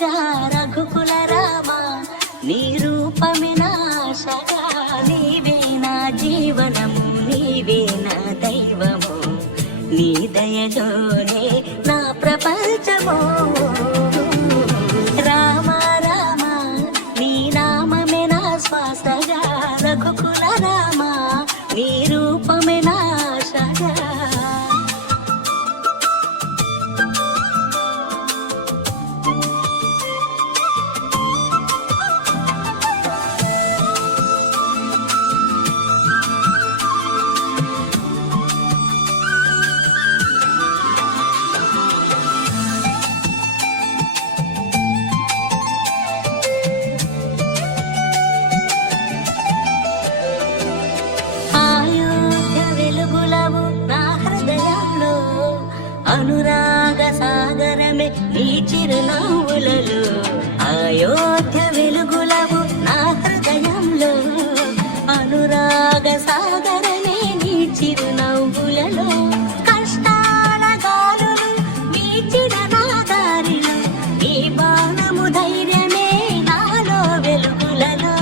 స్వాసగా రఘుకుల రామ నీ రూపమే నాశగా నీవే నా జీవనము నీవే నా దైవము నీ దయలోనే నా ప్రపంచము రామ రామ నీ నామమే నా స్వాసగా రఘుకుల రామ నీ రూపమే నాశగా అనురాగ సాగరమే నీ చిరునవ్వులలో అయోధ్య వెలుగులవు నా హృదయంలో అనురాగ సాగరమే నీ చిరునవ్వులలో కష్టాల గాలులు వీచిన నా దారిలో నీ బాణము ధైర్యమే నాలో వెలుగులలో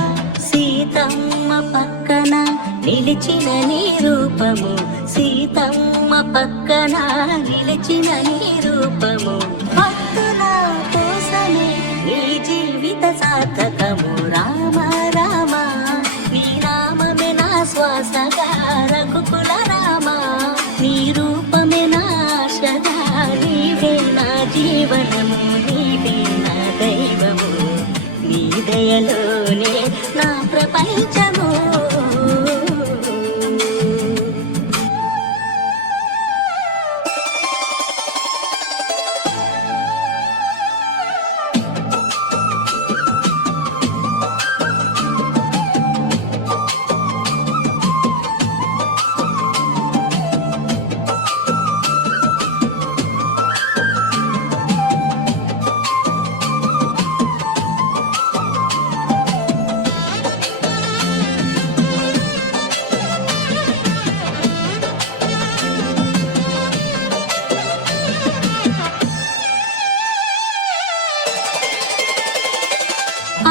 సీతమ్మ పక్కన నిలిచిన నీ రూపము సీతమ్మ పక్కన నిలిచిన నీ రూపము భక్తుల కోసమే నీ జీవిత సార్థకము రామ రామ నీ నామమే నా శ్వాసగా రఘుకుల రామ నీ రూపమే నాశగా నీవే నా జీవనము నీవే నా దైవము నీ దయలోనే నా ప్రపంచము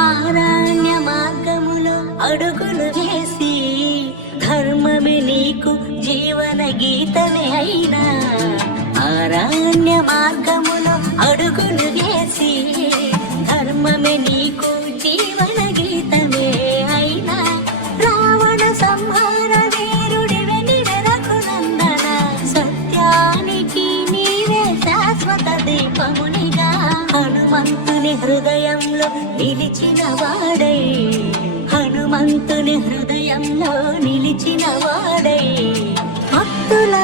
ఆరణ్య మార్గములో అడుగులు వేసి ధర్మమే నీకు జీవన గీతమే అయినా ఆరణ్య మార్గములో అడుగులు వేసి ధర్మమే నీకు జీవన గీతమే అయినా రావణ సంహార వీరుడి వెనిన రఘునందన సత్యానికి నీవే శాశ్వత దీపమునిగా హనుమంతుని హృదయంలో నిలిచిన వాడై హనుమంతుని హృదయంలో నిలిచిన వాడై భక్తుల